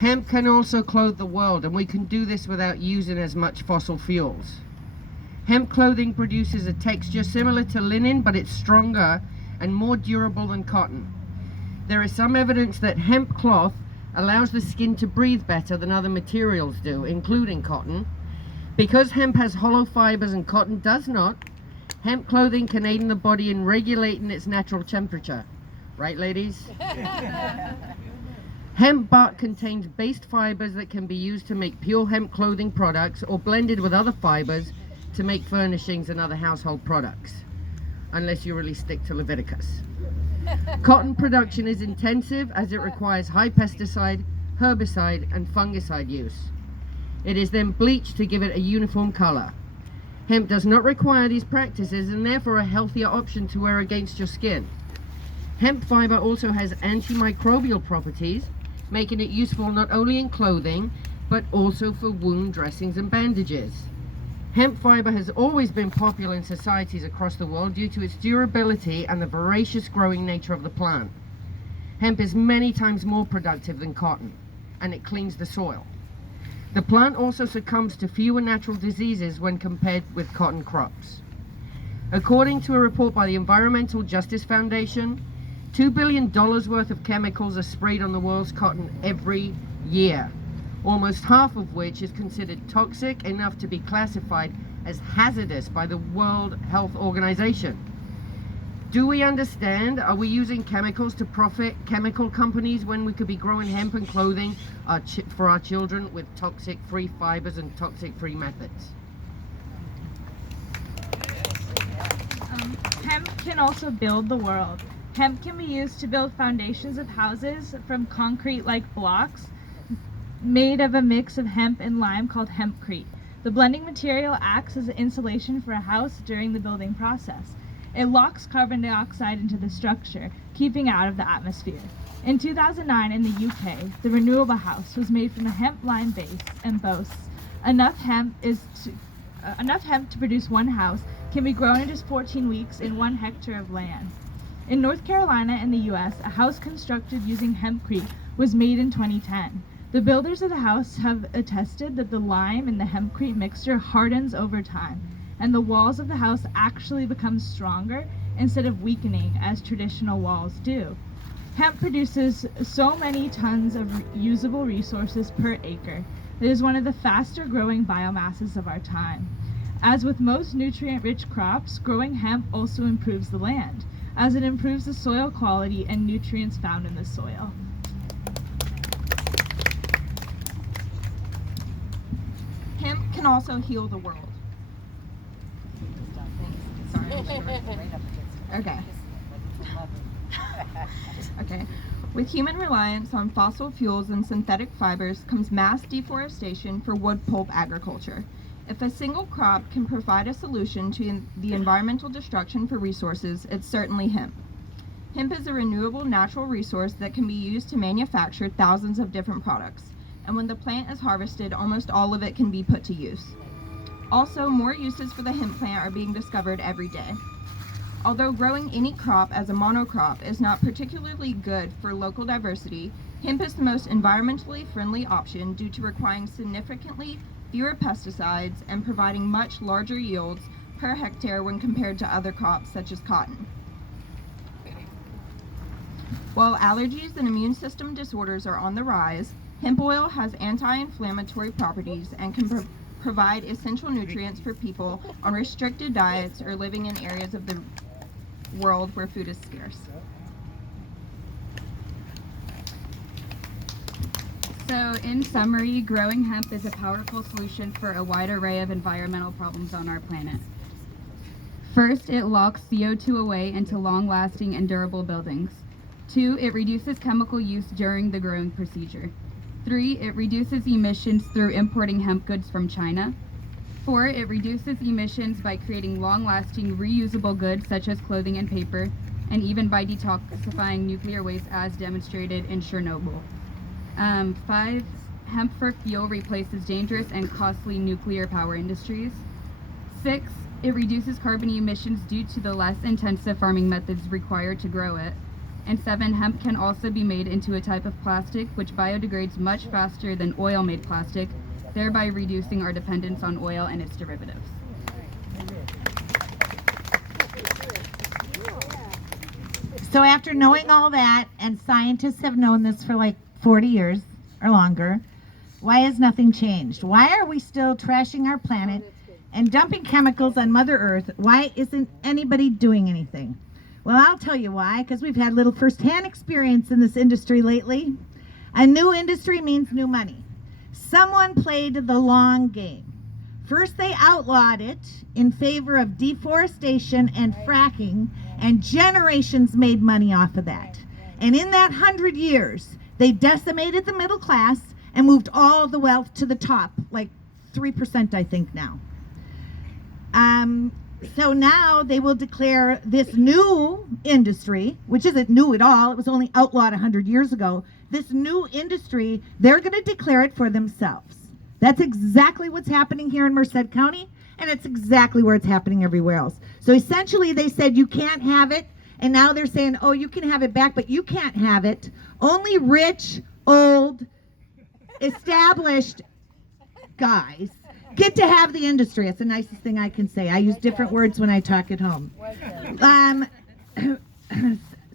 Hemp can also clothe the world, and we can do this without using as much fossil fuels. Hemp clothing produces a texture similar to linen, but it's stronger and more durable than cotton. There is some evidence that hemp cloth allows the skin to breathe better than other materials do, including cotton. Because hemp has hollow fibers and cotton does not, hemp clothing can aid in the body in regulating its natural temperature. Right, ladies? Hemp bark contains based fibers that can be used to make pure hemp clothing products or blended with other fibers to make furnishings and other household products, unless you really stick to Leviticus. Cotton production is intensive as it requires high pesticide, herbicide, and fungicide use. It is then bleached to give it a uniform color. Hemp does not require these practices and therefore a healthier option to wear against your skin. Hemp fiber also has antimicrobial properties, making it useful not only in clothing, but also for wound dressings and bandages. Hemp fiber has always been popular in societies across the world due to its durability and the voracious growing nature of the plant. Hemp is many times more productive than cotton, and it cleans the soil. The plant also succumbs to fewer natural diseases when compared with cotton crops. According to a report by the Environmental Justice Foundation, $2 billion worth of chemicals are sprayed on the world's cotton every year, almost half of which is considered toxic enough to be classified as hazardous by the World Health Organization. Do we understand? Are we using chemicals to profit chemical companies when we could be growing hemp and clothing for our children with toxic-free fibers and toxic-free methods? Hemp can also build the world. Hemp can be used to build foundations of houses from concrete-like blocks made of a mix of hemp and lime called hempcrete. The blending material acts as an insulation for a house during the building process. It locks carbon dioxide into the structure, keeping out of the atmosphere. In 2009 in the UK, the renewable house was made from a hemp lime base and boasts enough hemp to produce one house can be grown in just 14 weeks in 1 hectare of land. In North Carolina in the US, a house constructed using hempcrete was made in 2010. The builders of the house have attested that the lime in the hempcrete mixture hardens over time, and the walls of the house actually become stronger instead of weakening as traditional walls do. Hemp produces so many tons of usable resources per acre. It is one of the faster growing biomasses of our time. As with most nutrient-rich crops, growing hemp also improves the land, as it improves the soil quality and nutrients found in the soil. Hemp can also heal the world. Okay. Okay. With human reliance on fossil fuels and synthetic fibers comes mass deforestation for wood pulp agriculture. If a single crop can provide a solution to the environmental destruction for resources, it's certainly hemp. Hemp is a renewable natural resource that can be used to manufacture thousands of different products, and when the plant is harvested, almost all of it can be put to use. Also, more uses for the hemp plant are being discovered every day. Although growing any crop as a monocrop is not particularly good for local diversity, hemp is the most environmentally friendly option due to requiring significantly fewer pesticides and providing much larger yields per hectare when compared to other crops such as cotton. While allergies and immune system disorders are on the rise, hemp oil has anti-inflammatory properties and can provide essential nutrients for people on restricted diets or living in areas of the world where food is scarce. So, in summary, growing hemp is a powerful solution for a wide array of environmental problems on our planet. First, it locks CO2 away into long-lasting and durable buildings. 2, it reduces chemical use during the growing procedure. 3, it reduces emissions through importing hemp goods from China. 4, it reduces emissions by creating long-lasting reusable goods such as clothing and paper, and even by detoxifying nuclear waste as demonstrated in Chernobyl. 5, hemp for fuel replaces dangerous and costly nuclear power industries. 6, it reduces carbon emissions due to the less intensive farming methods required to grow it. And 7, hemp can also be made into a type of plastic which biodegrades much faster than oil-made plastic, thereby reducing our dependence on oil and its derivatives. So after knowing all that, and scientists have known this for like 40 years or longer, why has nothing changed? Why are we still trashing our planet and dumping chemicals on Mother Earth? Why isn't anybody doing anything? Well, I'll tell you why, because we've had little first-hand experience in this industry lately. A new industry means new money. Someone played the long game. First, they outlawed it in favor of deforestation and fracking, and generations made money off of that. And in that 100 years, they decimated the middle class and moved all of the wealth to the top, like 3%, I think, now. So now they will declare this new industry, which isn't new at all, it was only outlawed 100 years ago, this new industry, they're going to declare it for themselves. That's exactly what's happening here in Merced County, and it's exactly where it's happening everywhere else. So essentially they said you can't have it, and now they're saying, oh, you can have it back, but you can't have it. Only rich, old, established guys get to have the industry. It's the nicest thing I can say. I use different words when I talk at home.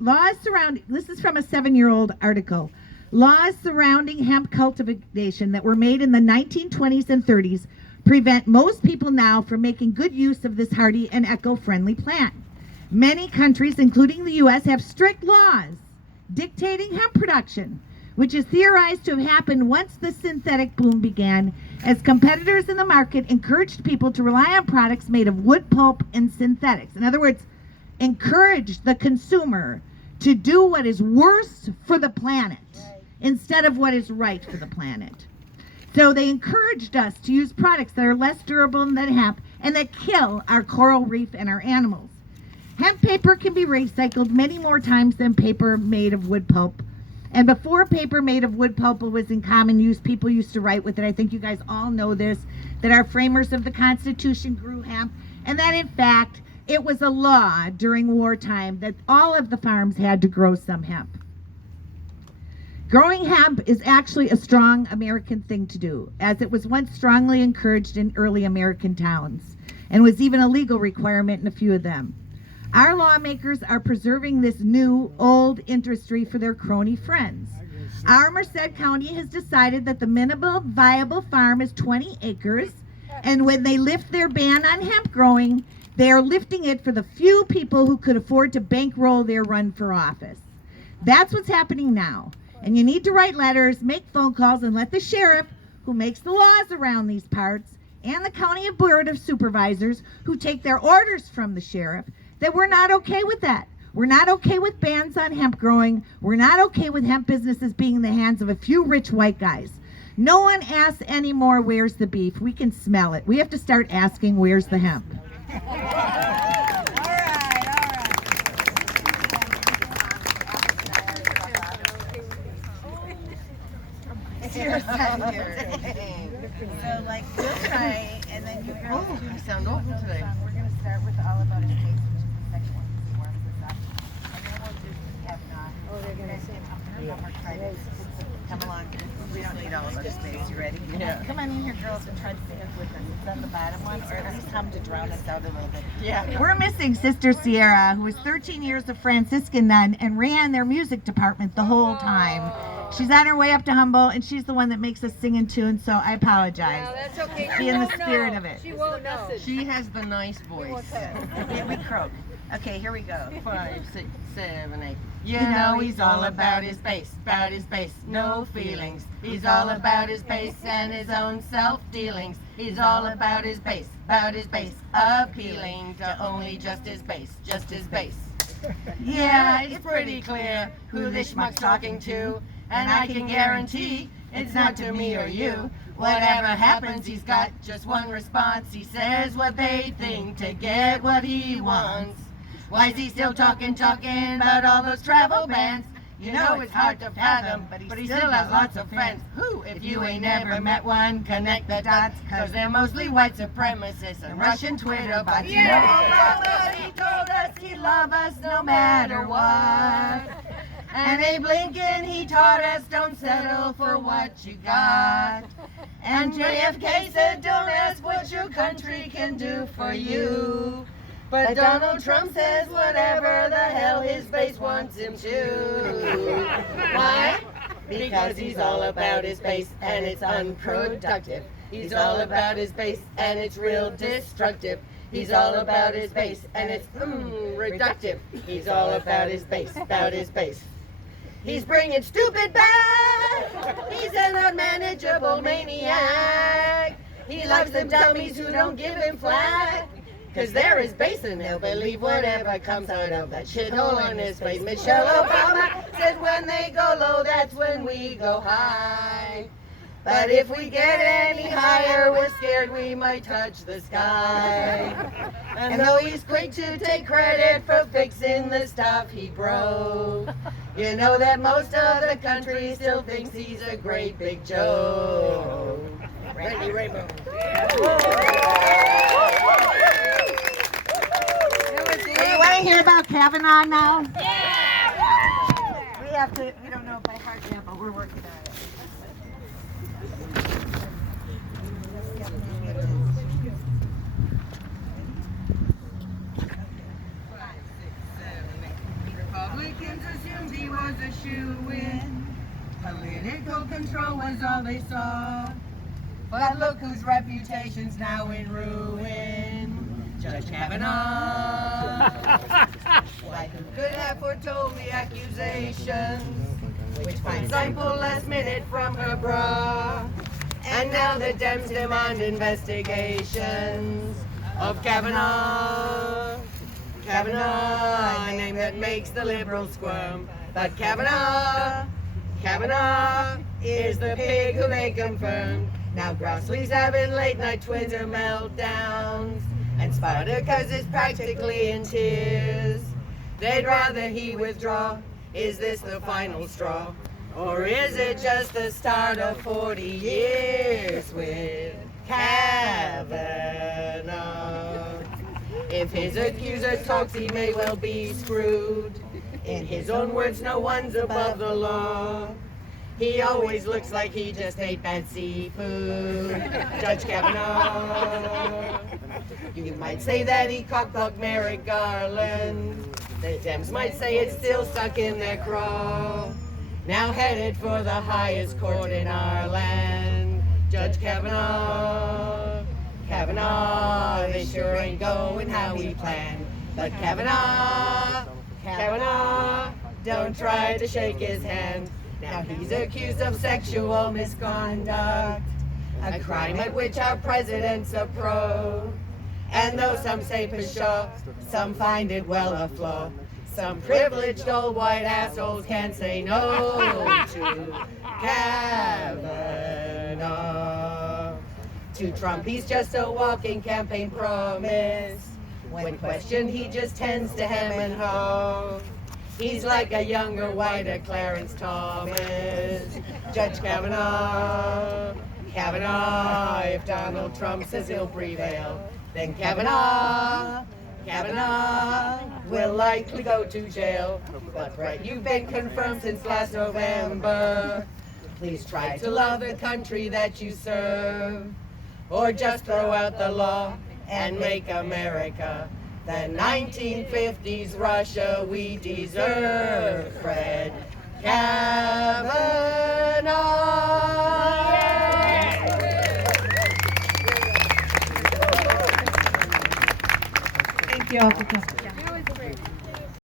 Laws surrounding, this is from a 7-year-old article. Laws surrounding hemp cultivation that were made in the 1920s and 30s prevent most people now from making good use of this hardy and eco-friendly plant. Many countries, including the U.S., have strict laws dictating hemp production, which is theorized to have happened once the synthetic boom began, as competitors in the market encouraged people to rely on products made of wood pulp and synthetics. In other words, encouraged the consumer to do what is worse for the planet instead of what is right for the planet. So they encouraged us to use products that are less durable than hemp and that kill our coral reef and our animals. Hemp paper can be recycled many more times than paper made of wood pulp. And before paper made of wood pulp was in common use, people used to write with it. I think you guys all know this, that our framers of the Constitution grew hemp, and that in fact, it was a law during wartime that all of the farms had to grow some hemp. Growing hemp is actually a strong American thing to do, as it was once strongly encouraged in early American towns, and was even a legal requirement in a few of them. Our lawmakers are preserving this new, old industry for their crony friends. Our Merced County has decided that the minimum viable farm is 20 acres, and when they lift their ban on hemp growing, they are lifting it for the few people who could afford to bankroll their run for office. That's what's happening now. And you need to write letters, make phone calls, and let the sheriff, who makes the laws around these parts, and the county board of supervisors, who take their orders from the sheriff, that we're not okay with that. We're not okay with bans on hemp growing. We're not okay with hemp businesses being in the hands of a few rich white guys. No one asks anymore, where's the beef? We can smell it. We have to start asking, where's the hemp? Your son here. So, like, we'll try, and then you girls do. You sound awful today. We're going to start with All About His Face, which is the second one, because he warms us up. And then we'll do Have Not. Oh, they're going to say, try this. Come along. We don't need All About His Face. You ready? Yeah. Come on in here, girls, and try to sing it with us. It's on the bottom one, or at least hum to drown us out a little bit. Yeah. We're missing Sister Sierra, who was 13 years a Franciscan nun and ran their music department the whole time. She's on her way up to Humboldt, and she's the one that makes us sing in tune, so I apologize. No, that's okay. Be in the spirit of it. She won't know. She has the nice voice. Yeah, we croak. Okay, here we go. 5, 6, 7, 8. You know he's all about his bass, no feelings. He's all about his bass and his own self-dealings. He's all about his bass, appealing to only just his bass, Yeah, it's pretty clear who this schmuck's talking to, and I can guarantee it's not to me or you. Whatever happens, he's got just one response. He says what they think to get what he wants. Why is he still talking about all those travel bans? You know it's hard to fathom, but he still has lots of friends. Who, if you ain't never met one, connect the dots, cause they're mostly white supremacists and Russian Twitter bots. You know, Obama, he told us he'd love us no matter what. And Abe Lincoln, he taught us don't settle for what you got. And JFK said don't ask what your country can do for you. But Donald Trump says whatever the hell his base wants him to. Why? Because he's all about his base and it's unproductive. He's all about his base and it's real destructive. He's all about his base and it's reductive. He's all about his base, about his base. He's bringing stupid back. He's an unmanageable maniac. He loves the dummies who don't give him flack. Cause they're his base and they'll believe whatever comes out of that shithole on his face. Michelle Obama said when they go low, that's when we go high. But if we get any higher, we're scared we might touch the sky. And though he's quick to take credit for fixing the stuff he broke, you know that most of the country still thinks he's a great big joke. Randy Rainbow. You want to hear about Kavanaugh now? We don't know by heart yet, but we're working on it. Republicans assumed he was a shoo-in. Political control was all they saw. But look whose reputation's now in ruin. Judge Kavanaugh. Why, who could have foretold the accusations, which find simple last minute from her bra? And now the Dems demand investigations of Kavanaugh. Kavanaugh, a name that makes the liberals squirm. But Kavanaugh is the pig who they confirmed. Now Grossley's having late night Twitter meltdowns, and Spartacus is practically in tears. They'd rather he withdraw. Is this the final straw? Or is it just the start of 40 years with Kavanaugh? If his accuser talks, he may well be screwed. In his own words, no one's above the law. He always looks like he just ate bad seafood. Judge Kavanaugh. You might say that he cockblocked Merrick Garland. The Dems might say it's still stuck in their craw. Now headed for the highest court in our land. Judge Kavanaugh. Kavanaugh, they sure ain't going how we planned. But Kavanaugh, don't try to shake his hand. Now he's accused of sexual misconduct, a crime at which our president's a pro. And though some say pshaw, some find it well a flaw. Some privileged old white assholes can't say no to Kavanaugh. To Trump, he's just a walking campaign promise. When questioned, he just tends to hem and haw. He's like a younger, whiter Clarence Thomas. Judge Kavanaugh. If Donald Trump says he'll prevail, then Kavanaugh will likely go to jail. But Brett, you've been confirmed since last November. Please try to love the country that you serve, or just throw out the law and make America the 1950s Russia we deserve. Fred Kavanaugh. Thank you all for coming.